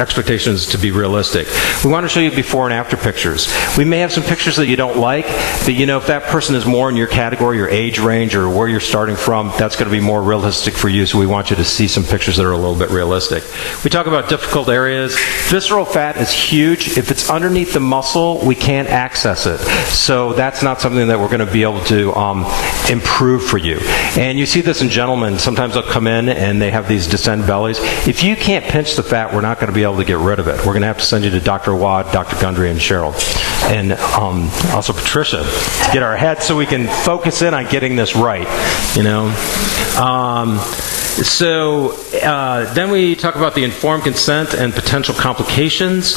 expectations to be realistic. We want to show you before and after pictures. We may have some pictures that you don't like, but if that person is more in your category, your age range, or where you're starting from, that's going to be more realistic for you, so we want you to see some pictures that are a little bit realistic. We talk about difficult areas. Visceral fat is huge. If it's underneath the muscle, we can't access it. So that's not something that we're going to be able to improve for you. And you see this in gentlemen. Sometimes they'll come in and they have these descend bellies. If you can't pinch the fat, we're not going to be able to get rid of it. We're going to have to send you to Dr. Wad, Dr. Gundry, and Cheryl, and also Patricia, to get our head so we can focus in on getting this right. So then we talk about the informed consent and potential complications.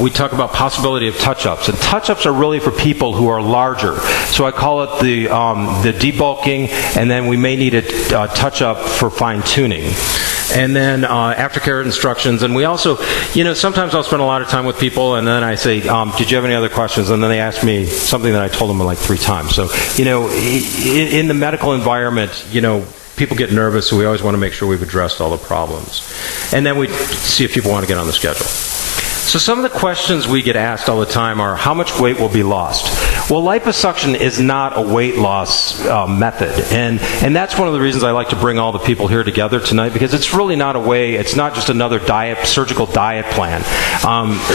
We talk about possibility of touch-ups. And touch-ups are really for people who are larger. So I call it the debulking, and then we may need a touch-up for fine-tuning. And then aftercare instructions. And we also, sometimes I'll spend a lot of time with people, and then I say, did you have any other questions? And then they ask me something that I told them like 3 times. So, in the medical environment, people get nervous, so we always want to make sure we've addressed all the problems. And then we see if people want to get on the schedule. So some of the questions we get asked all the time are, how much weight will be lost? Well, liposuction is not a weight loss method. And that's one of the reasons I like to bring all the people here together tonight, because it's really not a way, it's not just another surgical diet plan.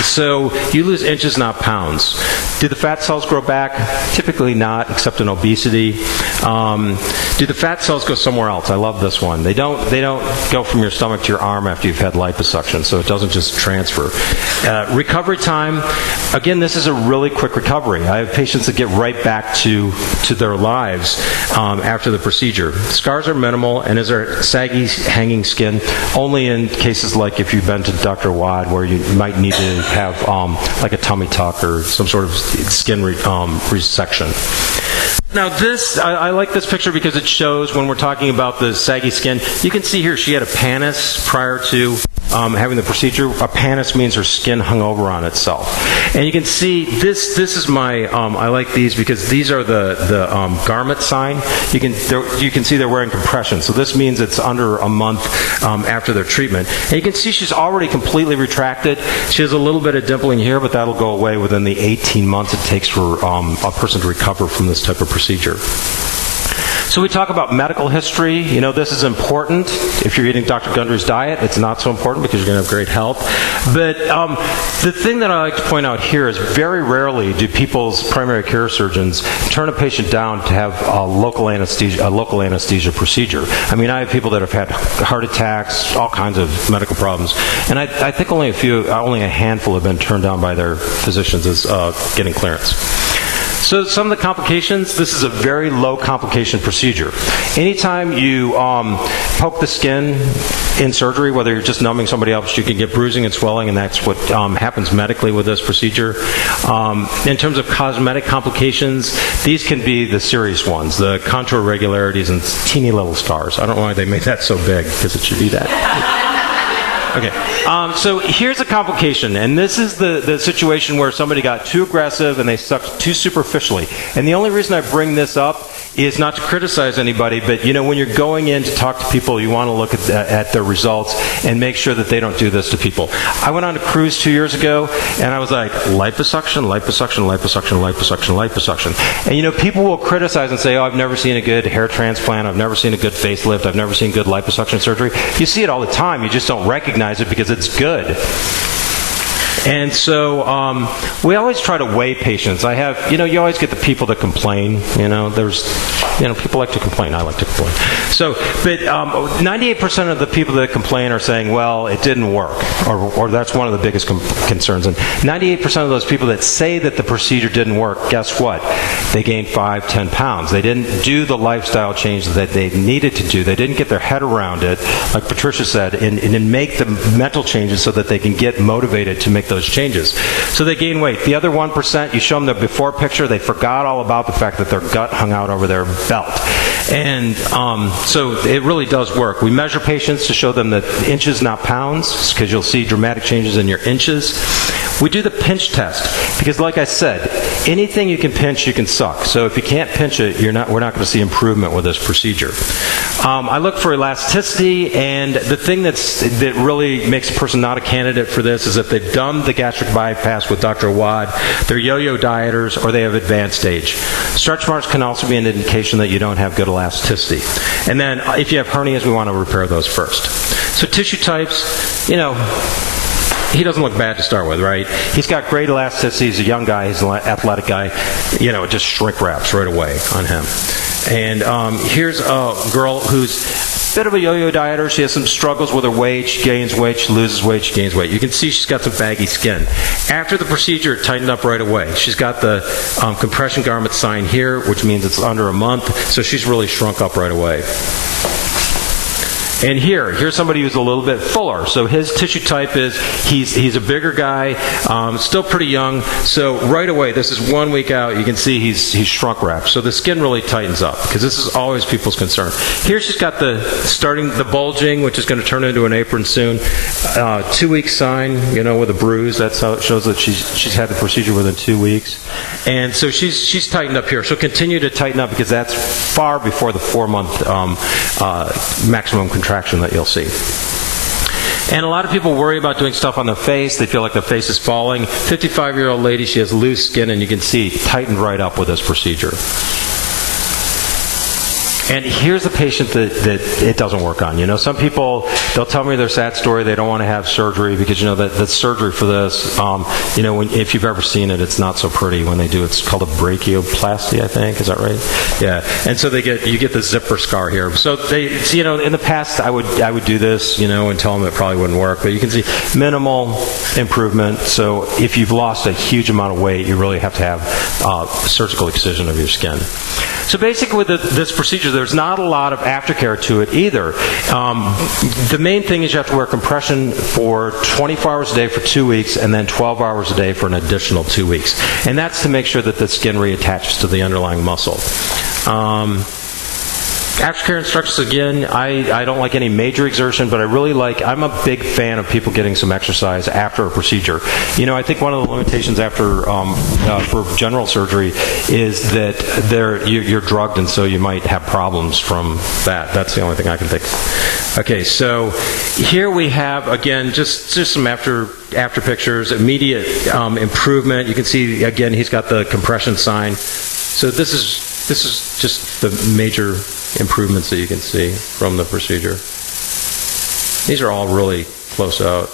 So you lose inches, not pounds. Do the fat cells grow back? Typically not, except in obesity. Do the fat cells go somewhere else? I love this one. They don't go from your stomach to your arm after you've had liposuction, so it doesn't just transfer. Recovery time, again, this is a really quick recovery. I have patients that get right back to their lives after the procedure. Scars are minimal, and is there saggy, hanging skin? Only in cases like if you've been to Dr. Wad, where you might need to have like a tummy tuck or some sort of skin resection. Now this, I like this picture because it shows when we're talking about the saggy skin. You can see here she had a pannus prior to having the procedure. A pannus means her skin hung over on itself. And you can see this is my, I like these because these are the garment sign. You can see they're wearing compression. So this means it's under a month after their treatment. And you can see she's already completely retracted. She has a little bit of dimpling here, but that'll go away within the 18 months it takes for a person to recover from this type of procedure. So we talk about medical history. This is important. If you're eating Dr. Gundry's diet, it's not so important because you're going to have great health. But the thing that I like to point out here is very rarely do people's primary care surgeons turn a patient down to have a local anesthesia procedure. I mean, I have people that have had heart attacks, all kinds of medical problems, and I think only a handful have been turned down by their physicians as getting clearance. So some of the complications, this is a very low complication procedure. Anytime you poke the skin in surgery, whether you're just numbing somebody else, you can get bruising and swelling, and that's what happens medically with this procedure. In terms of cosmetic complications, these can be the serious ones, the contour irregularities and teeny little scars. I don't know why they made that so big, because it should be that. Okay, so here's a complication, and this is the situation where somebody got too aggressive and they sucked too superficially. And the only reason I bring this up is not to criticize anybody, but when you're going in to talk to people, you want to look at their results and make sure that they don't do this to people. I went on a cruise 2 years ago, and I was like, liposuction, liposuction, liposuction, liposuction, liposuction. And people will criticize and say, oh, I've never seen a good hair transplant, I've never seen a good facelift, I've never seen good liposuction surgery. You see it all the time, you just don't recognize it because it's good. And so we always try to weigh patients. I have, you always get the people that complain. People like to complain. I like to complain. So, but 98% of the people that complain are saying, well, it didn't work, or that's one of the biggest concerns. And 98% of those people that say that the procedure didn't work, guess what? They gained 5-10 pounds. They didn't do the lifestyle change that they needed to do. They didn't get their head around it, like Patricia said, and make the mental changes so that they can get motivated to make those changes. So they gain weight. The other 1%, you show them the before picture, they forgot all about the fact that their gut hung out over their belt. And so it really does work. We measure patients to show them that inches, not pounds, because you'll see dramatic changes in your inches. We do the pinch test, because like I said, anything you can pinch, you can suck. So if you can't pinch it, we're not going to see improvement with this procedure. I look for elasticity, and the thing that really makes a person not a candidate for this is if they've done the gastric bypass with Dr. Awad, they're yo-yo dieters, or they have advanced stage. Stretch marks can also be an indication that you don't have good elasticity. And then if you have hernias, we want to repair those first. So tissue types, he doesn't look bad to start with, right? He's got great elasticity. He's a young guy. He's an athletic guy. It just shrink wraps right away on him. And here's a girl who's a bit of a yo-yo dieter. She has some struggles with her weight. She gains weight. She loses weight. She gains weight. You can see she's got some baggy skin. After the procedure, it tightened up right away. She's got the compression garment sign here, which means it's under a month. So she's really shrunk up right away. And here's somebody who's a little bit fuller. So his tissue type is he's a bigger guy, still pretty young. So right away, this is 1 week out. You can see he's shrunk wrapped. So the skin really tightens up because this is always people's concern. Here she's got the bulging, which is going to turn into an apron soon. 2 week sign, with a bruise. That's how it shows that she's had the procedure within 2 weeks. And so she's tightened up here. So continue to tighten up because that's far before the 4-month maximum contraction that you'll see. And a lot of people worry about doing stuff on the face. They feel like the face is falling. 55-year-old lady, she has loose skin, and you can see tightened right up with this procedure. And here's a patient that it doesn't work on. Some people, they'll tell me their sad story. They don't want to have surgery because, that surgery for this, if you've ever seen it, it's not so pretty when they do it. It's called a brachioplasty, I think. Is that right? Yeah. And so you get the zipper scar here. So in the past, I would do this, and tell them it probably wouldn't work. But you can see minimal improvement. So if you've lost a huge amount of weight, you really have to have surgical excision of your skin. So basically with this procedure, there's not a lot of aftercare to it either. The main thing is you have to wear compression for 24 hours a day for 2 weeks and then 12 hours a day for an additional 2 weeks. And that's to make sure that the skin reattaches to the underlying muscle. Aftercare instructions, again, I don't like any major exertion, but I'm a big fan of people getting some exercise after a procedure. I think one of the limitations for general surgery is that you're drugged, and so you might have problems from that. That's the only thing I can think of. Okay, so here we have, again, just some after pictures, immediate improvement. You can see, again, he's got the compression sign. So this is just the major improvements that you can see from the procedure. These are all really close out.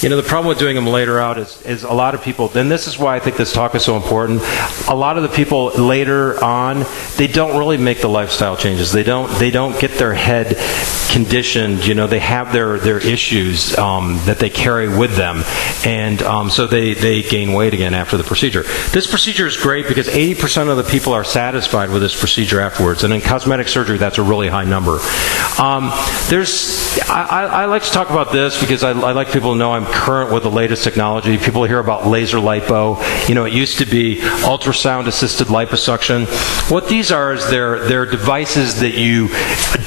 The problem with doing them later out is a lot of people, and this is why I think this talk is so important, a lot of the people later on, they don't really make the lifestyle changes. They don't get their head conditioned. They have their issues that they carry with them, and so they gain weight again after the procedure. This procedure is great because 80% of the people are satisfied with this procedure afterwards, and in cosmetic surgery, that's a really high number. I like to talk about this because I like people to know I'm current with the latest technology. People hear about laser lipo. It used to be ultrasound-assisted liposuction. What these are is they're devices that you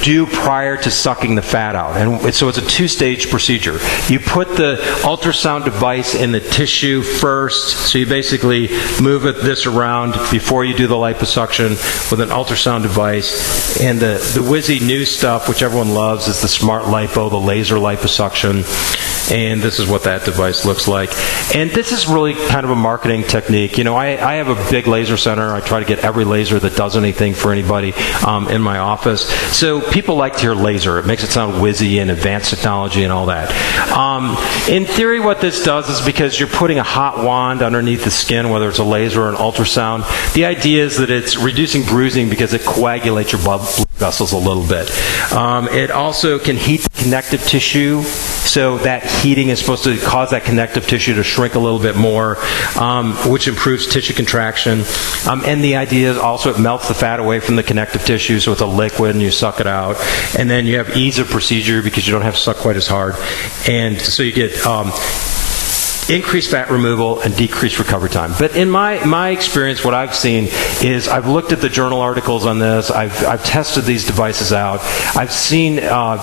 do prior to sucking the fat out. And so it's a 2-stage procedure. You put the ultrasound device in the tissue first. So you basically move this around before you do the liposuction with an ultrasound device. And the whizzy new stuff, which everyone loves, is the smart lipo, the laser liposuction. And this is what that device looks like. And this is really kind of a marketing technique. I have a big laser center. I try to get every laser that does anything for anybody in my office. So people like to hear laser. It makes it sound whizzy and advanced technology and all that. In theory, what this does is because you're putting a hot wand underneath the skin, whether it's a laser or an ultrasound, the idea is that it's reducing bruising because it coagulates your blood vessels a little bit. It also can heat the connective tissue. So that heating is supposed to cause that connective tissue to shrink a little bit more, which improves tissue contraction. And the idea is also it melts the fat away from the connective tissue, so it's a liquid and you suck it out. And then you have ease of procedure because you don't have to suck quite as hard. And so you get increase fat removal, and decrease recovery time. But in my experience, what I've seen is I've looked at the journal articles on this. I've tested these devices out. I've seen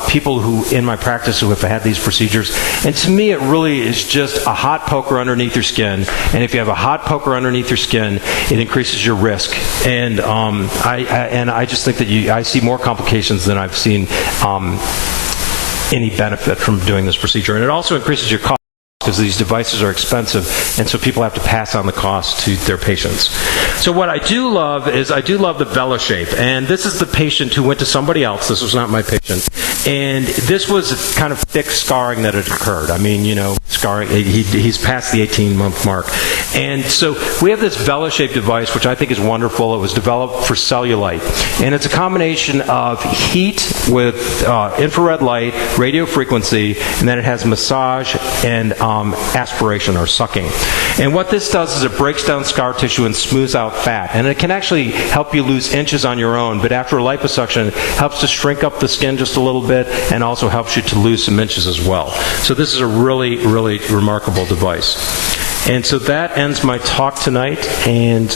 people who in my practice who have had these procedures, and to me, it really is just a hot poker underneath your skin. And if you have a hot poker underneath your skin, it increases your risk. And I just think that I see more complications than I've seen any benefit from doing this procedure. And it also increases your cost, because these devices are expensive, and so people have to pass on the cost to their patients. So what I do love is I do love the Bella shape, and this is the patient who went to somebody else. This was not my patient, and this was kind of thick scarring that had occurred. I mean, you know, scarring. He's past the 18-month mark, and so we have this Bella shape device, which I think is wonderful. It was developed for cellulite, and it's a combination of heat with infrared light, radio frequency, and then it has massage and aspiration or sucking. And what this does is it breaks down scar tissue and smooths out fat. And it can actually help you lose inches on your own, but after liposuction, it helps to shrink up the skin just a little bit and also helps you to lose some inches as well. So this is a really, really remarkable device. And so that ends my talk tonight. And